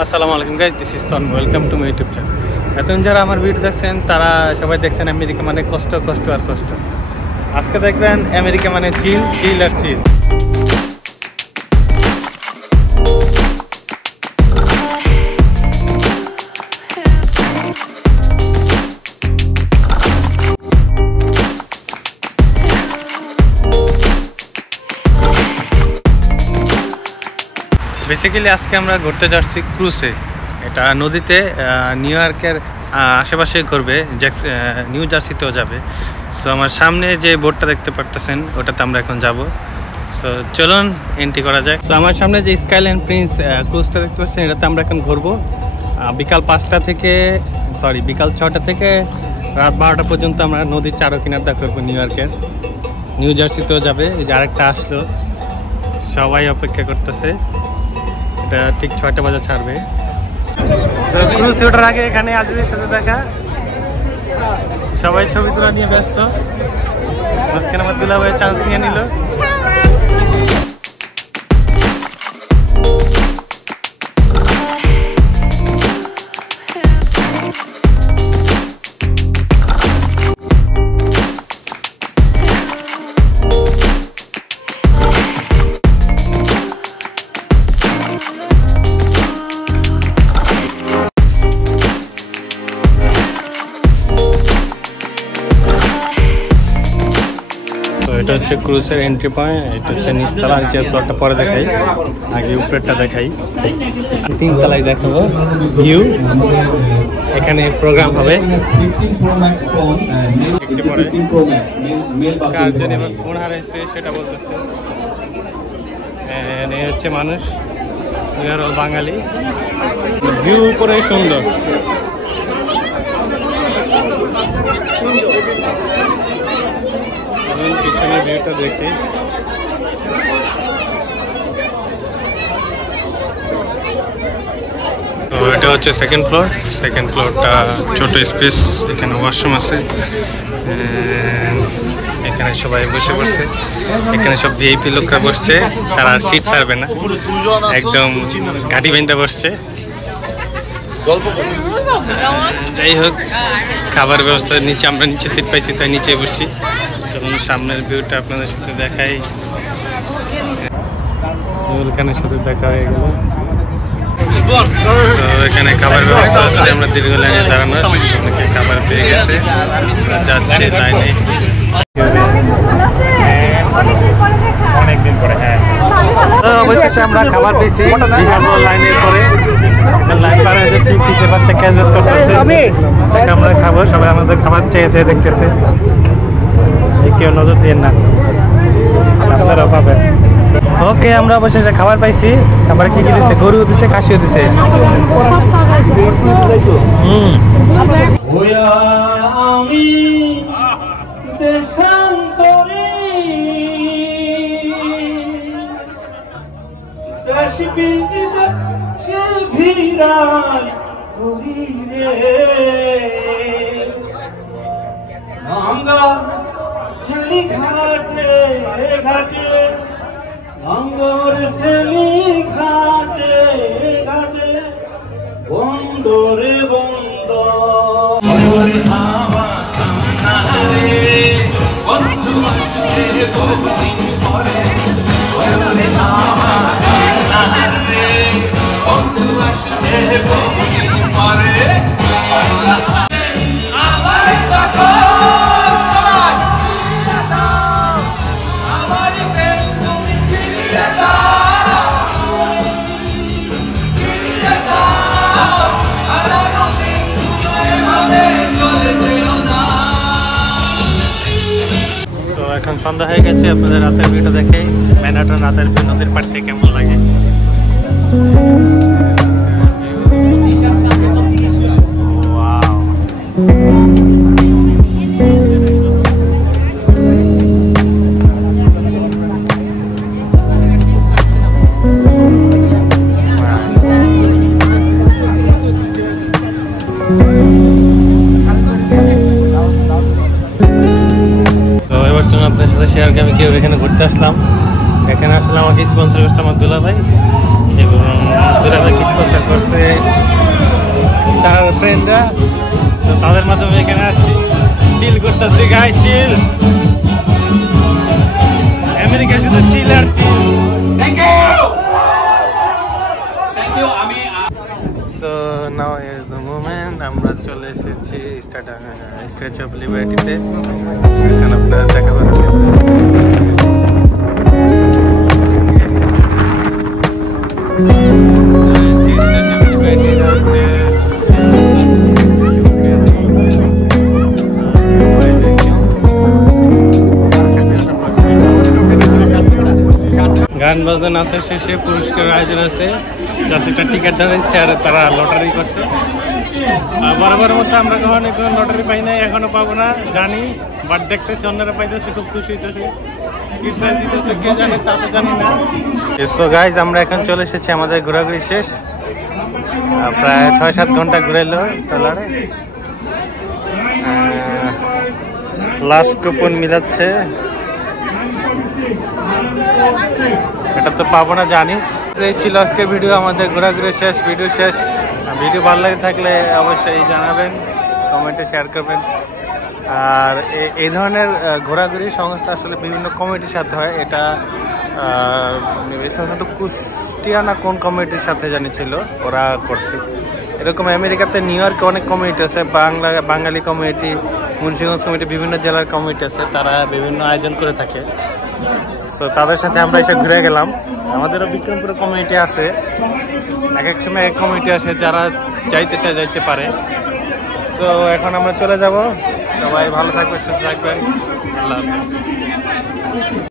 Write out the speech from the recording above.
আসসালামু আলাইকুম guys, this is তন, welcome to my YouTube channel. এতদিন যারা আমার ভিডিও দেখছেন তারা সবাই দেখছেন আমেরিকা মানে কষ্ট কষ্ট আর কষ্ট। আজকে দেখবেন আমেরিকা মানে চিল চিল আর চিল। বেসিক্যালি আজকে আমরা ঘুরতে যাচ্ছি ক্রুজে। এটা নদীতে নিউ ইয়র্কের আশেপাশে ঘুরবে, নিউ জার্সিতেও যাবে। সো আমার সামনে যে বোটটা দেখতে পারতেছেন ওটাতে আমরা এখন যাব। সো চলুন এন্ট্রি করা যায়। সো আমার সামনে যে স্কাইলাইন প্রিন্স ক্রুজটা দেখতে পাচ্ছেন এটাতে আমরা এখন ঘুরবো। বিকাল 6টা থেকে রাত 12টা পর্যন্ত আমরা নদীর চারো কিনারটা করবো নিউ ইয়র্কের। নিউ জার্সিতেও যাবে, এই যে আরেকটা আসলো, সবাই অপেক্ষা করতেছে। এটা ঠিক 6টা বাজে ছাড়বে। ক্রুজ ওঠার আগে এখানে আজকের সাথে দেখা, সবাই ছবি তোলা নিয়ে ব্যস্ত। মাঝখানে আমার দুলা ভাই চান্স নিয়ে নিল। এটা হচ্ছে ক্রুজের এন্ট্রি পয়েন্ট। এটা হচ্ছে নিচতলা, নিচের ফ্লোরটা পরে দেখাই, আগে উপরেরটা দেখাই। 3 তলায় দেখাবো ভিউ। এখানে প্রোগ্রাম হবে। কার জন্য ফোন হারাইছে সেটা বলতেছে। এই হচ্ছে মানুষ, বাঙালি। ভিউ উপরে সুন্দর। পিছনে ভিউটা দেখছি। তো এটা হচ্ছে সেকেন্ড ফ্লোরটা ছোট স্পেস। এখানে ওয়াশরুম আছে, এখানে সবাই বসে পড়ছে। এখানে সব ভিআইপি লোকরা বসছে, তারা আর সিট ছাড়বে না, একদম ঘাটি বেঁধে বসছে। যাই হোক, খাবার ব্যবস্থা নিচে, আমরা নিচে সিট পাইছি তাই নিচে বসছি। চলুন সামনের ভিউটা আপনাদের সাথে দেখাই। এখানের সাথে দেখা হয়ে গেল। তো এখানে খাবার ব্যবস্থা আছে, আমরা দীর্ঘ লাইনে দাঁড়ানো, অনেকে খাবার পেয়ে গেছে, যাচ্ছে লাইনে। অনেকদিন পরে, হ্যাঁ অবশ্যই আমরা খাবার পেয়েছি লাইনের পরে। লাইন পার হয়ে যাচ্ছি, পিছিয়ে বাচ্চা ক্যাশ ব্যাস করতেছে, আমরা খাবো। সবাই আমাদের খাবার চেয়ে চেয়ে দেখতেছে, কেউ নজর দিয়ে না, আপনারাও পাবেন। ওকে, আমরা অবশেষে খাবার পাইছি। খাবার কি কি দিচ্ছে? গরু দিচ্ছে, খাসিও দিচ্ছে। ঘাটে ঘাটে ভাঙ্গর ফেলি, ঘাটে ঘাটে বন্দরে বন্দর হাওয়া সামনারে বন্ধু আসছে বহুদিন পরে। হাওয়া সামনারে বন্ধু আসছে বহুদিন পরে। এখন সন্ধ্যা হয়ে গেছে, আপনাদের রাতের ভিউটা দেখে ম্যানহাটন রাতের ভিউ নদীর পাড় থেকে কেমন লাগে। আপনার সাথে শেয়ার করে আমি কেউ এখানে ঘুরতে আসলাম। এখানে আসলে আমাকে স্পন্সর করছে আমার দুলা ভাই, এবং দুলা ভাই কি স্পন্সর করছে ফ্রেন্ডরা, তো তাদের মাধ্যমে এখানে আসছি, চিল করতেছি গাইস, চিল। আমেরিকা শুধু চিল আর chill. Thank you thank you. আমি so now is the moment, আমরা চলে এসেছি স্ট্যাচু অফ লিবার্টিতে। এখানে আপনারা দেখা পাবেন গান বাজনা নাচের শেষে পুরস্কার আয়োজন আছে, যা সেটা টিকিট ধরেছে আর তারা লটারি করছে। বরাবর মতো আমরা কখনো কোনো লটারি পাই নাই, এখনো পাবো না জানি, বাট দেখতেছি অন্যরা পাইতেছে, খুব খুশি হইতেছে। কে জানে তা তো জানি না। সো গাইজ, আমরা এখন চলে এসেছি, আমাদের ঘোরাঘুরি শেষ, প্রায় 6-7 ঘন্টা ঘুরাইলো ট্রলারে। লাস্ট কুপন মিলাচ্ছে, এটা তো পাবো না জানি। এই ছিল আজকের ভিডিও, আমাদের ঘোরাঘুরি শেষ, ভিডিও শেষ। ভিডিও ভালো লাগে থাকলে অবশ্যই জানাবেন, কমেন্টে শেয়ার করবেন। আর এই ধরনের ঘোরাঘুরি সংস্থা আসলে বিভিন্ন কমিটির সাথে হয়, এটা কুষ্টিয়া না কোন কমিটির সাথে জানিছিল ওরা করছে। এরকম আমেরিকাতে নিউ ইয়র্কে অনেক কমিটি আছে, বাঙালি কমিটি, মুন্সিগঞ্জ কমিটি, বিভিন্ন জেলার কমিটি আছে, তারা বিভিন্ন আয়োজন করে থাকে। সো তাদের সাথে আমরা এসে ঘুরে গেলাম। আমাদেরও বিক্রমপুরে কমিটি আছে, এক এক সময় এক কমিটি আছে, যারা যাইতে চায় যাইতে পারে। সো এখন আমরা চলে যাব, সবাই ভালো থাকবেন, সুস্থ থাকবেন, আল্লাহ হাফেজ।